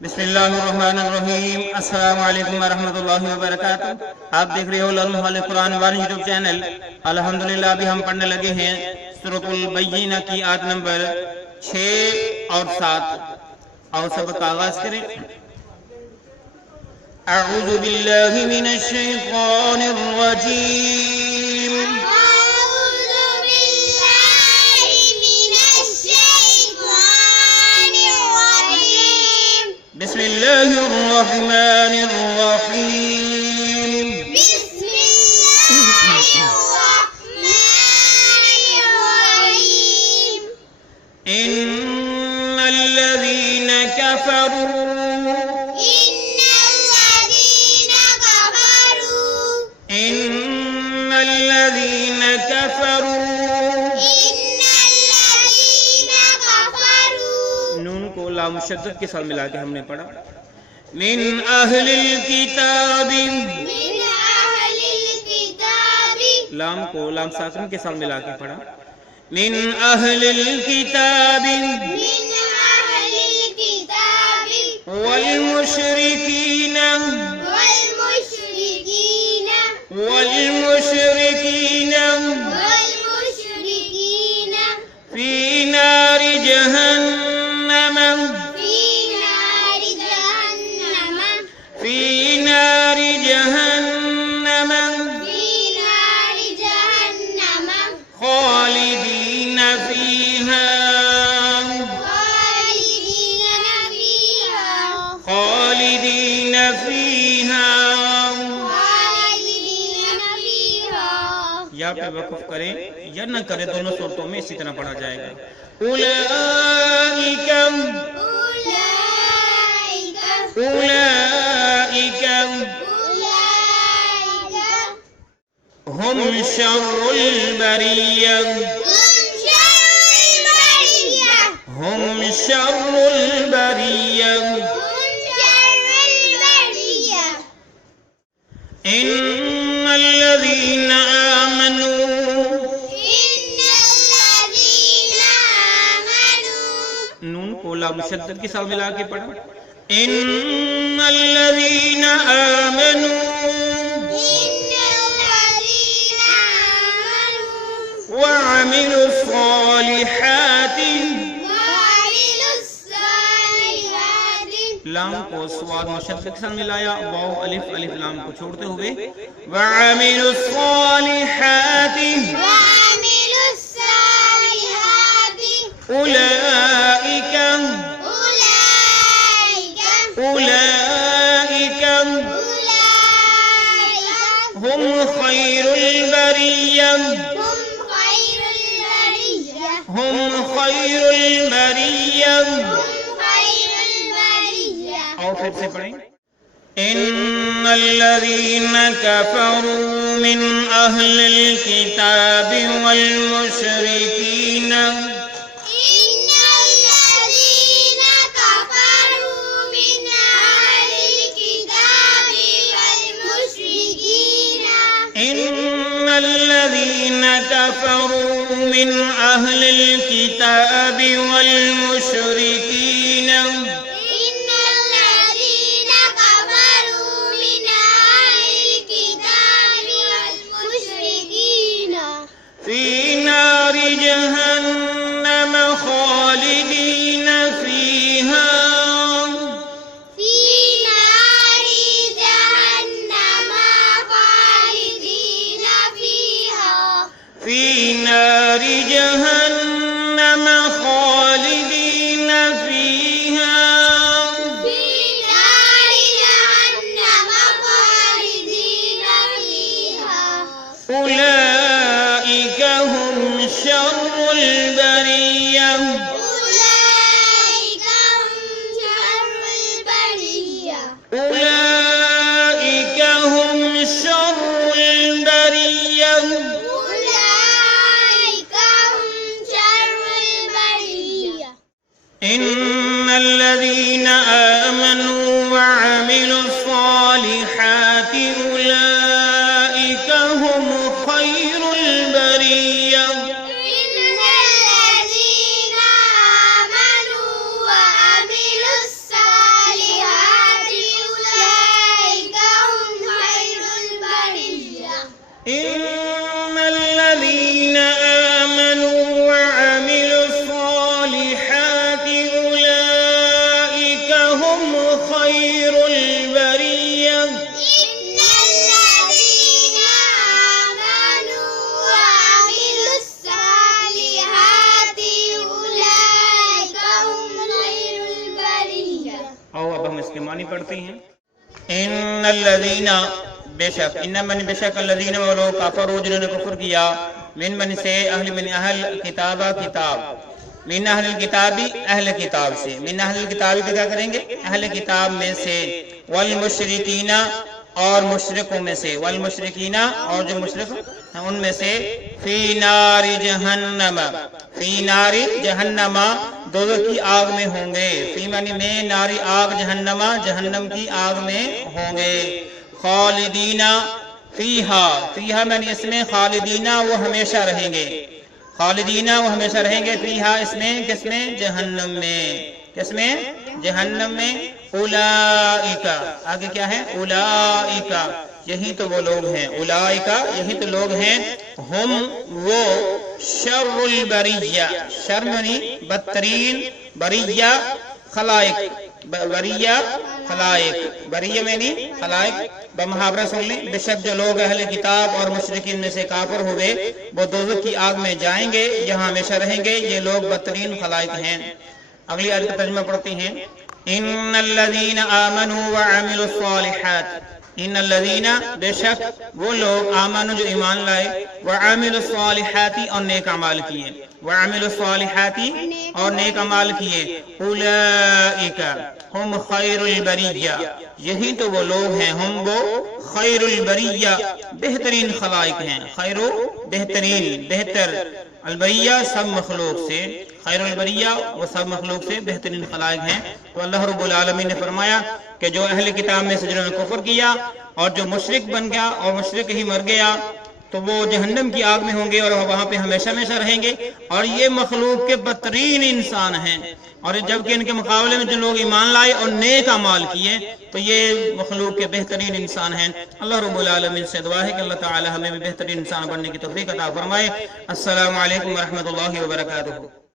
बिस्मिल्लाहिर्रहमानिर्रहीम। अस्सलामु अलैकुम वरहमतुल्लाहि वबरकातुहू। आप देख रहे हो लम्हा कुरान वाली यूट्यूब चैनल। अल्हम्दुलिल्लाह अभी हम पढ़ने लगे हैं सूरतुल बय्यिना की आयत नंबर 6 और 7 और सबक का आगाज करें। अऊज़ु बिल्लाहि मिनश शैतानिर रजीम। बिस्मिल्लाहिर रहमानिर रहीम। इन्नल्लज़ीना कफ़रू नून को लाम मुशद्दद के साथ मिला के हमने पढ़ा। मिन अहलिल किताबी, लाम को लाम साकिन के साथ मिला के पढ़ा। मिन अहलिल किताबी वल मुशरिकीना फी नारि जहन्नम खालिदीन फीहा या पे वक़्फ़ करें या न करें, दोनों सूरतों में इसी तरह पढ़ा जाएगा। उलाइका हुम शर्रुल बरिया, इन्नल्लज़ीना आमनू नून को लाम मुशद्दद के साथ मिला के पढ़ा। इन्नल्लज़ीना आमनू वअमिलुस सालिहाति, लाम को स्वाद मुशद्दद के साथ मिलाया, वाव अलिफ अलिफ लाम को छोड़ते हुए वअमिलुस सालिहाति उलाइका हुम खैरुल बरिया, और फिर से पढ़ें। इन्नल्लज़ीना कफ़रू मिन अहलिल किताबि वल मुशरिकीना من أهل الكتاب والمشركين إن الذين كفروا من أهل الكتاب والمشركين في نار جهنم خالدين فيها في نار جهنم خالدين हुम खैरुल बरिया। और अब हम इसके मानी पढ़ते हैं। इन्नल्लज़ीना बेशक, इन्ना मन बेशक अल्लज़ीना वो लोग काफरू जिन्होंने कुफ्र किया, मिन मन से मिन अहल किताबा किताब, मिन अहल किताबी अहल किताब से, मिन अहल किताबी पे क्या करेंगे, अहल किताब में से, वल मुशरिकीना और मुशरिकों में से, वल मुशरिकीना और जो मुशरिक हैं उनमें से, फी नारी जहन्नम, फी नारी जहन्नमा दोज़ख की आग में होंगे, फी मानी में, नारी आग, जहन्नमा जहन्नम की आग में होंगे, खालिदीना फीहा, फीहा मानी इसमें, खालिदीना वो हमेशा रहेंगे, खालिदीना वो हमेशा रहेंगे, फीहा इसमें, किसमें, जहन्नम में, किसमें, जहन्नम में, उलाइका आगे क्या है, उलाइका यही तो वो लोग हैं, उलाइका यही तो लोग हैं, हम वो, शर्रुल बरिया, शर मानी बदतरीन, बरिया खलाइक, बरिया खलाइक, बरिया में नहीं खलाइक, बमुहावरा सुन लें, बेशक जो लोग अहले किताब और मुशरिकीन में से काफिर हुए वो दोज़ख की आग में जाएंगे, यहाँ हमेशा रहेंगे, ये लोग बदतरीन खलाइक हैं। अगली आयत का तर्जुमा पढ़ते हैं। इन्नल्लज़ीना आमनू व अमिलुस सालिहात, इन्नल्लज़ीना बेशक वो लोग, आमनु जो ईमान लाए, व अमिलुस सालिहाती और नेक अमाल किए, व अमिलुस सालिहाती और नेक अमाल किए, उलाइका हुम खैरुल बरिया यही तो वो लोग हैं, हम वो खैरुल बरिया बेहतरीन खलाइक हैं, खैरो बेहतरीन, बेहतर, अलबरिया सब मखलूक से, खैरुल बरिया वो सब मखलूक से बेहतरीन खलाइक हैं। तो अल्लाह रब्बुल आलमीन ने फरमाया कि जो अहले किताब में से जिन्होंने कुफ्र किया और जो मुशरिक बन गया और मुशरिक ही मर गया तो वो जहन्नम की आग में होंगे और वहां पे हमेशा हमेशा रहेंगे, और ये मखलूक के बदतरीन इंसान हैं, और जबकि इनके मुकाबले में जो लोग ईमान लाए और नेक अमाल किए तो ये मखलूक के बेहतरीन इंसान हैं। अल्लाह रब्बुल आलमीन से दुआ है कि अल्लाह ताला हमें भी बेहतरीन इंसान बनने की तौफीक अता फरमाए। अस्सलामु अलैकुम व रहमतुल्लाहि व बरकातुहू।